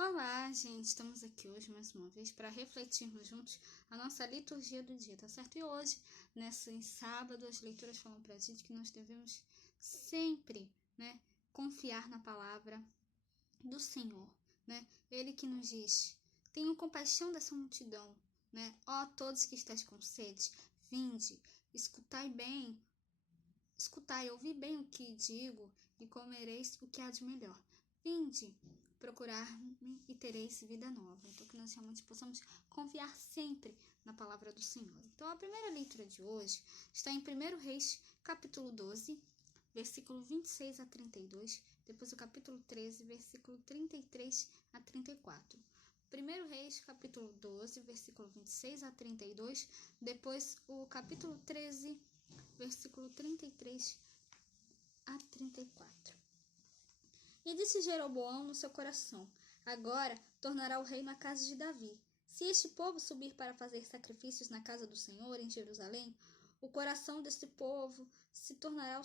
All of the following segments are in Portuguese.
Olá, gente! Estamos aqui hoje mais uma vez para refletirmos juntos a nossa liturgia do dia, tá certo? E hoje, nesse sábado, as leituras falam para a gente que nós devemos sempre, confiar na palavra do Senhor, Ele que nos diz: tenham compaixão dessa multidão, Ó todos que estáis com sede, vinde, ouvi bem o que digo e comereis o que há de melhor. Vinde, procurar-me e tereis vida nova. Então, que nós realmente possamos confiar sempre na palavra do Senhor. Então, a primeira leitura de hoje está em 1 Reis, capítulo 12, versículo 26 a 32, depois o capítulo 13, versículo 33 a 34. 1 Reis, capítulo 12, versículo 26 a 32, depois o capítulo 13, versículo 33 a 34. E disse Jeroboão no seu coração: agora tornará o reino à casa de Davi. Se este povo subir para fazer sacrifícios na casa do Senhor em Jerusalém, o coração deste povo se tornará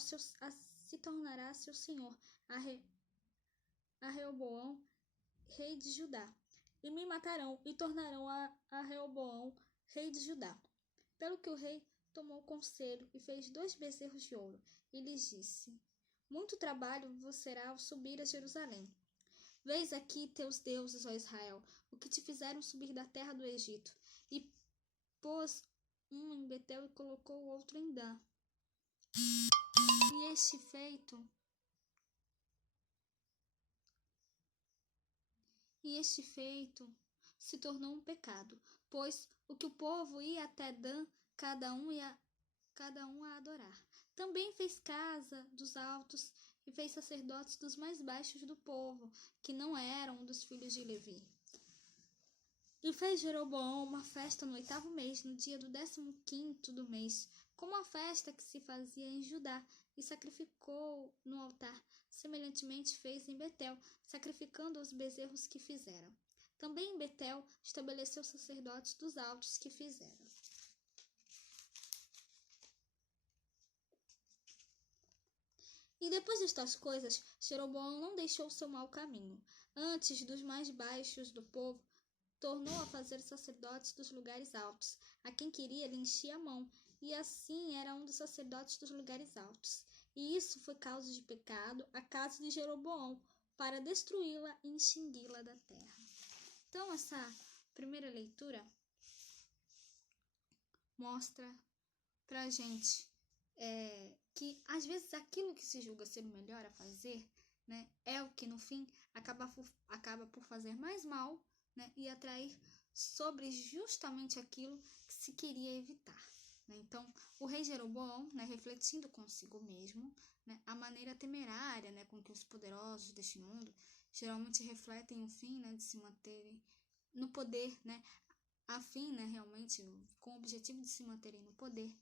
seu senhor, a Reoboão, rei de Judá. E me matarão e tornarão a Reoboão, rei de Judá. Pelo que o rei tomou conselho e fez 2 bezerros de ouro, e lhes disse: muito trabalho vos será ao subir a Jerusalém. Veis aqui teus deuses, ó Israel, o que te fizeram subir da terra do Egito. E pôs um em Betel e colocou o outro em Dan. E este feito se tornou um pecado, pois o que o povo ia até Dan, cada um a adorar. Também fez casa dos altos e fez sacerdotes dos mais baixos do povo, que não eram dos filhos de Levi. E fez Jeroboão uma festa no 8º mês, no dia do 15º do mês, como a festa que se fazia em Judá, e sacrificou no altar. Semelhantemente fez em Betel, sacrificando os bezerros que fizeram. Também em Betel estabeleceu sacerdotes dos altos que fizeram. E depois destas coisas, Jeroboão não deixou seu mau caminho. Antes dos mais baixos do povo, tornou a fazer sacerdotes dos lugares altos. A quem queria lhe enchia a mão, e assim era um dos sacerdotes dos lugares altos. E isso foi causa de pecado a casa de Jeroboão, para destruí-la e extingui-la da terra. Então, essa primeira leitura mostra pra gente que às vezes aquilo que se julga ser o melhor a fazer, é o que no fim acaba por fazer mais mal, e atrair sobre justamente aquilo que se queria evitar. Então, o rei Jeroboão, refletindo consigo mesmo, a maneira temerária com que os poderosos deste mundo geralmente refletem o fim de se manterem no poder, a fim, realmente, com o objetivo de se manterem no poder,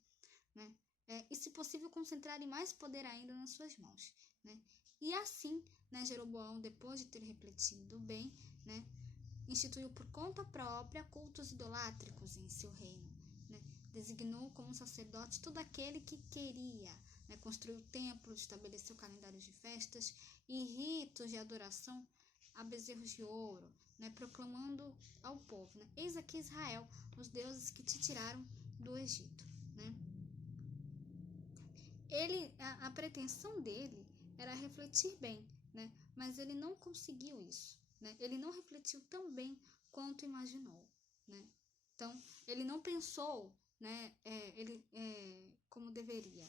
e, se possível, concentrarem mais poder ainda nas suas mãos, E assim, Jeroboão, depois de ter refletido bem, instituiu por conta própria cultos idolátricos em seu reino, Designou como sacerdote todo aquele que queria, construiu templos, estabeleceu calendários de festas e ritos de adoração a bezerros de ouro, proclamando ao povo, eis aqui Israel, os deuses que te tiraram do Egito, A pretensão dele era refletir bem, mas ele não conseguiu isso, Ele não refletiu tão bem quanto imaginou, Então, ele não pensou, como deveria,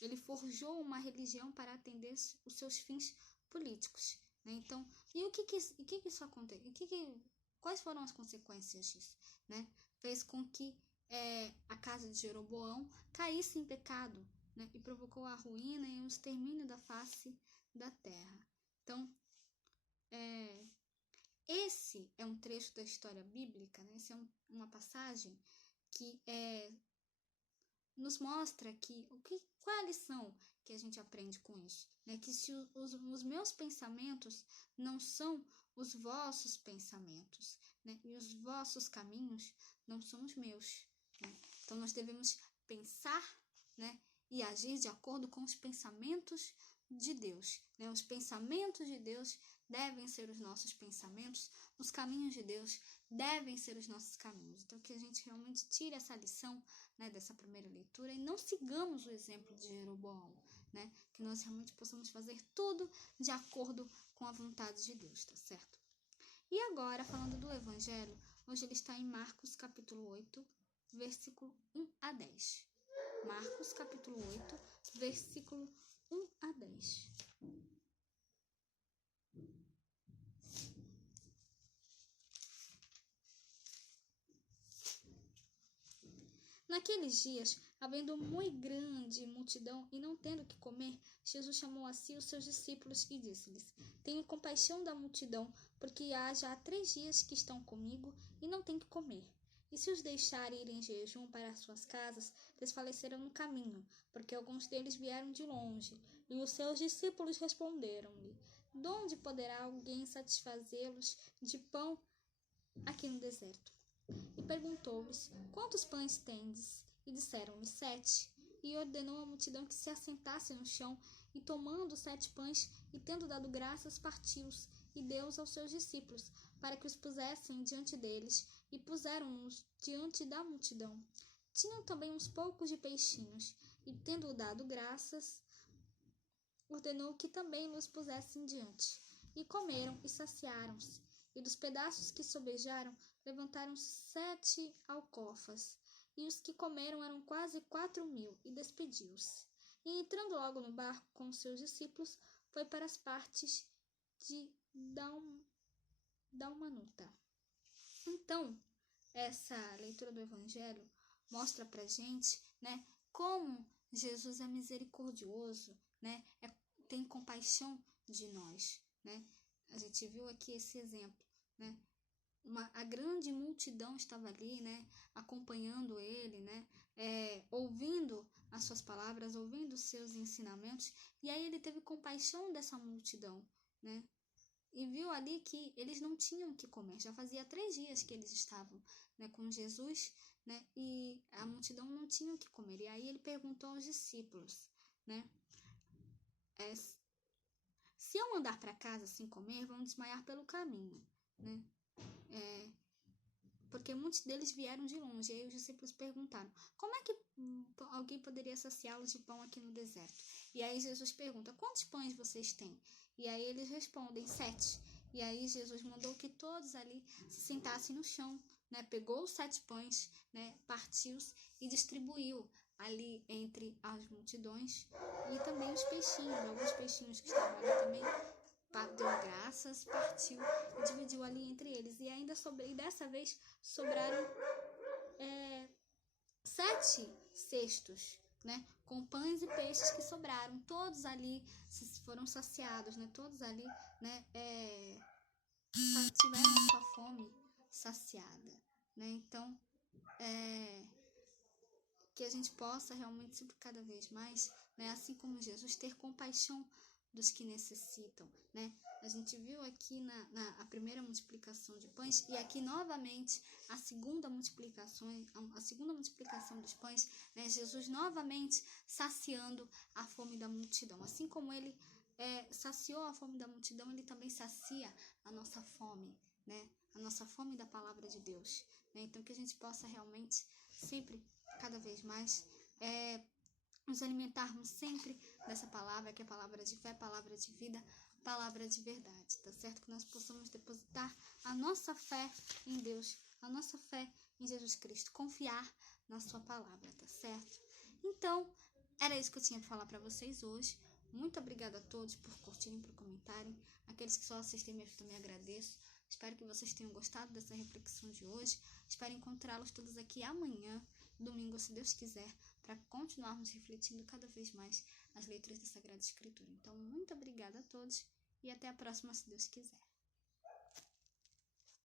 Ele forjou uma religião para atender os seus fins políticos, Então, e o que isso aconteceu? Quais foram as consequências disso, Fez com que a casa de Jeroboão caísse em pecado, e provocou a ruína e o extermínio da face da terra. Então, esse é um trecho da história bíblica, Essa é uma passagem que nos mostra qual é a lição que a gente aprende com isso, Que se os meus pensamentos não são os vossos pensamentos, e os vossos caminhos não são os meus, Então, nós devemos pensar, e agir de acordo com os pensamentos de Deus, Os pensamentos de Deus devem ser os nossos pensamentos, os caminhos de Deus devem ser os nossos caminhos. Então, que a gente realmente tire essa lição, né, dessa primeira leitura e não sigamos o exemplo de Jeroboão, né? Que nós realmente possamos fazer tudo de acordo com a vontade de Deus, tá certo? E agora, falando do Evangelho, hoje ele está em Marcos capítulo 8, versículo 1 a 10. Marcos capítulo 8, versículo 1 a 10. Naqueles dias, havendo muito grande multidão e não tendo que comer, Jesus chamou a si os seus discípulos e disse-lhes: Tenho compaixão da multidão, porque há já 3 dias que estão comigo e não têm que comer. E se os deixar ir em jejum para as suas casas, desfalecerão no caminho, porque alguns deles vieram de longe. E os seus discípulos responderam-lhe: De onde poderá alguém satisfazê-los de pão aqui no deserto? E perguntou-lhes: Quantos pães tendes? E disseram-lhe: 7. E ordenou à multidão que se assentasse no chão, e tomando 7 pães, e tendo dado graças, partiu-os, e deu-os aos seus discípulos, para que os pusessem diante deles, e puseram-nos diante da multidão. Tinham também uns poucos de peixinhos, e tendo dado graças, ordenou que também nos pusessem diante. E comeram e saciaram-se. E dos pedaços que sobejaram, levantaram 7 alcofas, e os que comeram eram quase 4.000, e despediu-se. E entrando logo no barco com os seus discípulos, foi para as partes de Dalmanuta. Então, essa leitura do Evangelho mostra pra gente, né, como Jesus é misericordioso, né, tem compaixão de nós, né. A gente viu aqui esse exemplo, né. A grande multidão estava ali, né, acompanhando ele, né, ouvindo as suas palavras, ouvindo os seus ensinamentos, e aí ele teve compaixão dessa multidão, né, e viu ali que eles não tinham que comer. Já fazia 3 dias que eles estavam, né, com Jesus, né, e a multidão não tinha o que comer. E aí ele perguntou aos discípulos, né, se eu mandar para casa sem comer, vão desmaiar pelo caminho, né? Porque muitos deles vieram de longe. E aí os discípulos perguntaram: como é que alguém poderia saciá-los de pão aqui no deserto? E aí Jesus pergunta: quantos pães vocês têm? E aí eles respondem: 7. E aí Jesus mandou que todos ali se sentassem no chão, né? Pegou os 7 pães, né? Partiu-os e distribuiu ali entre as multidões, e também os peixinhos, alguns peixinhos que estavam ali também. Deu graças, partiu e dividiu ali entre eles. E ainda e dessa vez sobraram 7 cestos, né, com pães e peixes que sobraram. Todos ali foram saciados, né? Todos ali, né, tiveram a sua fome saciada, né? Então, que a gente possa realmente sempre cada vez mais, né, assim como Jesus, ter compaixão dos que necessitam, né? A gente viu aqui a primeira multiplicação de pães, e aqui novamente a segunda multiplicação dos pães, né? Jesus novamente saciando a fome da multidão. Assim como ele saciou a fome da multidão, ele também sacia a nossa fome, né? A nossa fome da palavra de Deus, né? Então que a gente possa realmente sempre, cada vez mais, nos alimentarmos sempre dessa palavra, que é palavra de fé, palavra de vida, palavra de verdade, tá certo? Que nós possamos depositar a nossa fé em Deus, a nossa fé em Jesus Cristo, confiar na sua palavra, tá certo? Então, era isso que eu tinha para falar para vocês hoje. Muito obrigada a todos por curtirem, por comentarem. Aqueles que só assistem mesmo, também agradeço. Espero que vocês tenham gostado dessa reflexão de hoje. Espero encontrá-los todos aqui amanhã, domingo, se Deus quiser, para continuarmos refletindo cada vez mais as letras da Sagrada Escritura. Então, muito obrigada a todos e até a próxima, se Deus quiser.